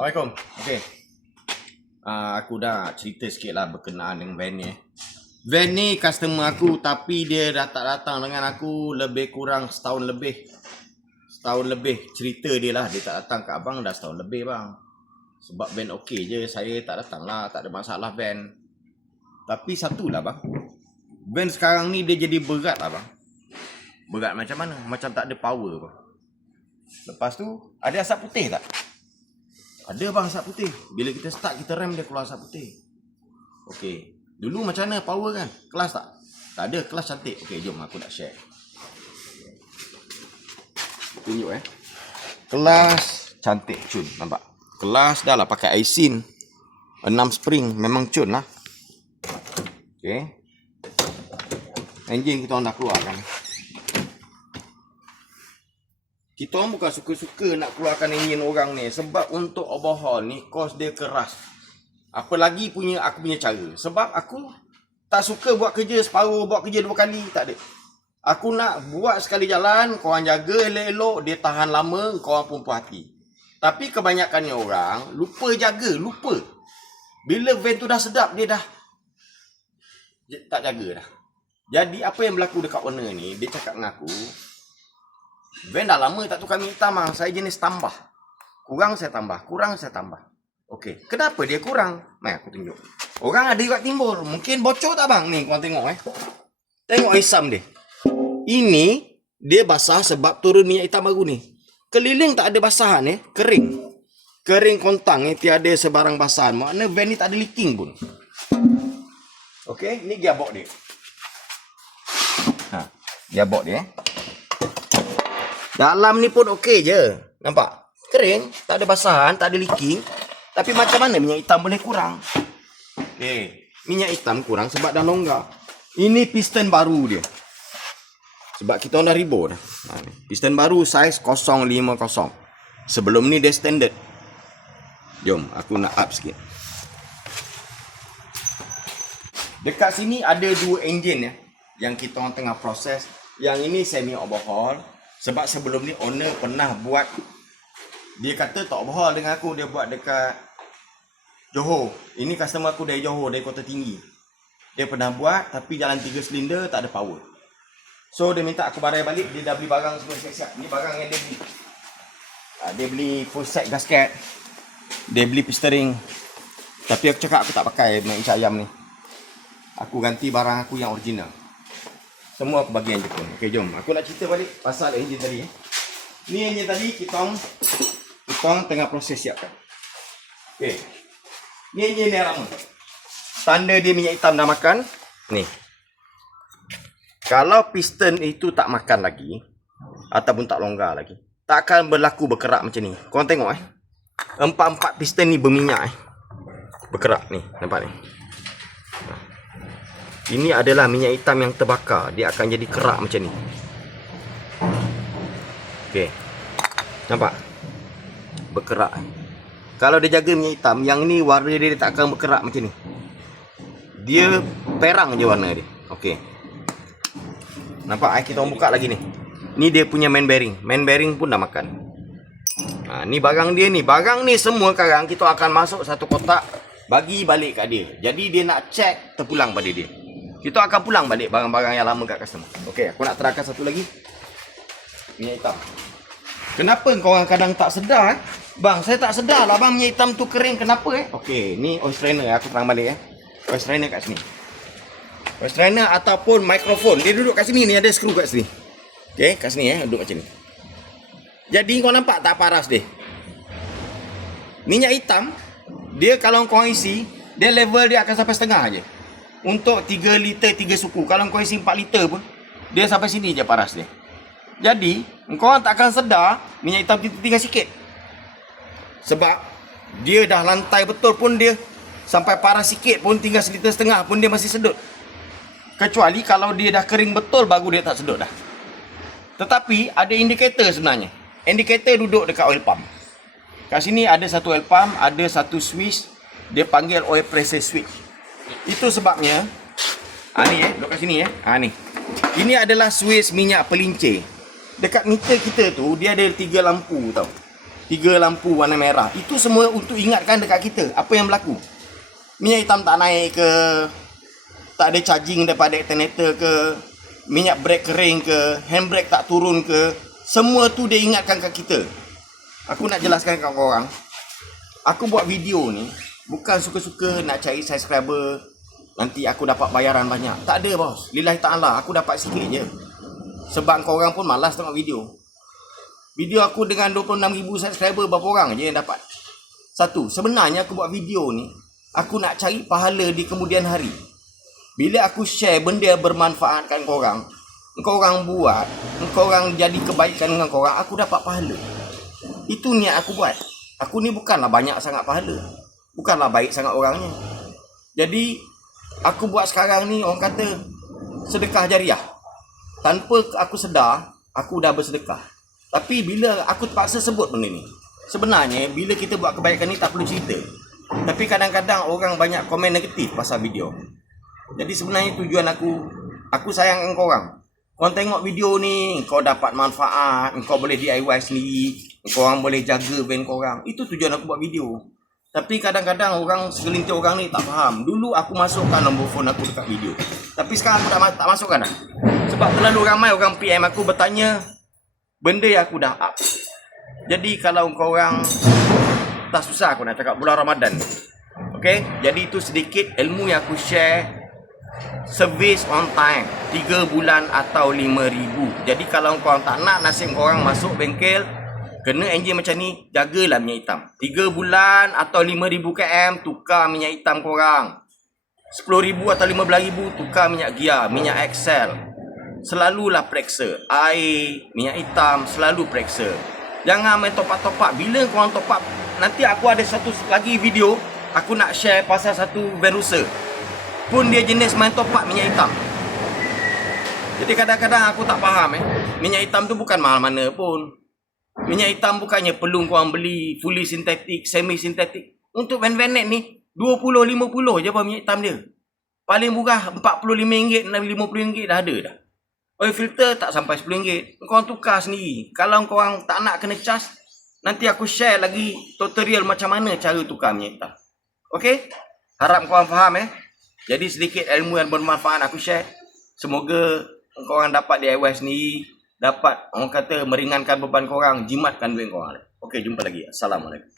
Assalamualaikum. Okey. Aku dah cerita sikit lah berkenaan dengan van ni. Van ni customer aku tapi dia dah tak datang dengan aku lebih kurang setahun lebih. Setahun lebih cerita dia lah. Dia tak datang kat abang dah setahun lebih bang. Sebab van okey je. Saya tak datang lah. Tak ada masalah van. Tapi satu lah bang. Van sekarang ni dia jadi berat lah bang. Berat macam mana? Macam tak ada power bang. Lepas tu ada asap putih tak? Ada bang asap putih. Bila kita start kita rem dia keluar asap putih. Okey. Dulu macam mana power kan? Kelas tak? Tak ada, kelas cantik. Okey, jom aku nak share. Tunjuk Kelas cantik cun, nampak? Kelas dah lah pakai Aisin 6 spring, memang cun lah. Okey. Enjin kita orang dah keluarkan. Kita orang bukan suka-suka nak keluarkan enjin orang ni. Sebab untuk overhaul ni, kos dia keras. Apa lagi aku punya cara. Sebab aku tak suka buat kerja separuh, buat kerja 2 kali. Tak ada. Aku nak buat sekali jalan, korang jaga elok-elok, dia tahan lama, korang pun puas hati. Tapi kebanyakannya orang, lupa jaga, lupa. Bila van tu dah sedap, dia dah tak jaga dah. Jadi apa yang berlaku dekat owner ni, dia cakap dengan aku, van dah lama tak tukar minyak hitam bang. Saya jenis tambah. Kurang saya tambah. Kurang saya tambah. Okey. Kenapa dia kurang? Mari aku tunjuk. Orang ada juga timbul. Mungkin bocor tak bang? Ni korang tengok Tengok hisam dia. Ini dia basah sebab turun minyak hitam baru ni. Keliling tak ada basahan kering. Kering kontang tiada sebarang basahan. Makna van ni tak ada leaking pun. Okey, ni gearbox dia. Gearbox dia Dalam ni pun okey je. Nampak? Kering. Tak ada basahan. Tak ada leaking. Tapi macam mana minyak hitam boleh kurang? Okay. Minyak hitam kurang sebab dah longgar. Ini piston baru dia. Sebab kita dah ribut dah. Piston baru saiz 050. Sebelum ni dia standard. Jom. Aku nak up sikit. Dekat sini ada 2 enjin yang kita orang tengah proses. Yang ini semi overhaul. Sebab sebelum ni owner pernah buat. Dia kata tak overhaul dengan aku. Dia buat dekat Johor. Ini customer aku dari Johor, dari Kota Tinggi. Dia pernah buat tapi jalan 3 silinder tak ada power. So dia minta aku barai balik. Dia dah beli barang semua siap-siap. Ni barang yang dia beli. Dia beli full set gasket. Dia beli piston ring. Tapi aku cakap aku tak pakai nak incak ayam ni. Aku ganti barang aku yang original. Semua aku bagi yang Jepun. Okey, jom. Aku nak cerita balik pasal enjin tadi. Ni enjin tadi kita orang tengah proses siapkan. Okey. Ni enjin yang lama. Tanda dia minyak hitam dah makan. Ni. Kalau piston itu tak makan lagi ataupun tak longgar lagi, tak akan berlaku berkerak macam ni. Korang tengok 4 piston ni berminyak berkerak ni. Nampak ni? Ini adalah minyak hitam yang terbakar. Dia akan jadi kerak macam ni. Okey. Nampak? Berkerak. Kalau dia jaga minyak hitam, yang ni warna dia tak akan berkerak macam ni. Dia perang je warna dia. Okey. Nampak? Kita orang buka lagi ni. Ni dia punya main bearing. Main bearing pun dah makan. Ni barang dia ni. Barang ni semua sekarang kita akan masuk satu kotak. Bagi balik kat dia. Jadi dia nak check terpulang pada dia. Kita akan pulang balik barang-barang yang lama kat customer. Okey, aku nak terangkan satu lagi. Minyak hitam. Kenapa korang kadang tak sedar Bang, saya tak sedar lah bang minyak hitam tu kering. Kenapa Okey, ni oil strainer. Aku terang balik Oil strainer kat sini. Oil strainer ataupun mikrofon. Dia duduk kat sini ni, ada skru kat sini. Okey, kat sini duduk macam ni. Jadi kau nampak tak paras dia? Minyak hitam, dia kalau korang isi, dia level dia akan sampai setengah je. Untuk 3 liter 3 suku. Kalau kau isi 4 liter pun, dia sampai sini je paras dia. Jadi, kau tak akan sedar minyak hitam tinggal sikit. Sebab dia dah lantai betul pun dia sampai paras sikit pun, tinggal 1,5 liter pun dia masih sedut. Kecuali kalau dia dah kering betul baru dia tak sedut dah. Tetapi ada indikator sebenarnya. Indikator duduk dekat oil pump. Kat sini ada satu oil pump, ada satu switch. Dia panggil oil pressure switch. Itu sebabnya ni duduk kat sini ni. Ini adalah switch minyak pelincir. Dekat meter kita tu dia ada 3 lampu tau. 3 lampu warna merah. Itu semua untuk ingatkan dekat kita apa yang berlaku. Minyak hitam tak naik ke, tak ada charging daripada alternator ke, minyak brake kering ke, handbrake tak turun ke, semua tu dia ingatkan kat kita. Aku nak jelaskan kat korang, aku buat video ni bukan suka-suka nak cari subscriber, nanti aku dapat bayaran banyak. Tak ada bos, lillahi ta'ala, aku dapat sikit je. Sebab korang pun malas tengok video. Video aku dengan 26,000 subscriber, berapa orang je yang dapat? Satu, sebenarnya aku buat video ni, aku nak cari pahala di kemudian hari. Bila aku share benda yang bermanfaatkan korang, korang buat, korang jadi kebaikan dengan korang, aku dapat pahala. Itu niat aku buat. Aku ni bukanlah banyak sangat pahala, bukanlah baik sangat orangnya. Jadi aku buat sekarang ni, orang kata sedekah jariah. Tanpa aku sedar, aku dah bersedekah. Tapi bila aku terpaksa sebut benda ni, sebenarnya bila kita buat kebaikan ni tak perlu cerita. Tapi kadang-kadang orang banyak komen negatif pasal video. Jadi sebenarnya tujuan aku sayang korang. Korang tengok video ni, kau dapat manfaat, kau boleh DIY sendiri, korang boleh jaga van korang. Itu tujuan aku buat video. Tapi kadang-kadang orang, segelintir orang ni tak faham. Dulu aku masukkan nombor phone aku dekat video, tapi sekarang aku tak masukkan dah. Sebab terlalu ramai orang PM aku bertanya benda yang aku dah up. Jadi kalau korang tak susah aku nak cakap bulan Ramadan ni. Okay, jadi itu sedikit ilmu yang aku share. Service on time 3 bulan atau 5,000. Jadi kalau korang tak nak nasib korang masuk bengkel kena enjin macam ni, jagalah minyak hitam 3 bulan atau 5,000 km, tukar minyak hitam korang. 10,000 atau 15,000, tukar minyak gear, minyak axle. Selalulah periksa air, minyak hitam, selalu periksa. Jangan main top up. Bila korang top up, nanti aku ada satu lagi video aku nak share pasal satu van rusa pun dia jenis main top up minyak hitam. Jadi kadang-kadang aku tak faham minyak hitam tu bukan mahal mana pun. Minyak hitam bukannya perlu korang beli fully sintetik, semi sintetik. Untuk van-vanet ni 20-50 je apa minyak hitam dia. Paling murah RM45, RM50 dah ada dah. Oil filter tak sampai RM10. Korang tukar sendiri. Kalau korang tak nak kena charge, nanti aku share lagi tutorial macam mana cara tukar minyak hitam. Okay? Harap korang faham Jadi sedikit ilmu yang bermanfaat aku share. Semoga korang dapat DIY sendiri, dapat orang kata meringankan beban korang, jimatkan duit korang. Okey, jumpa lagi. Assalamualaikum.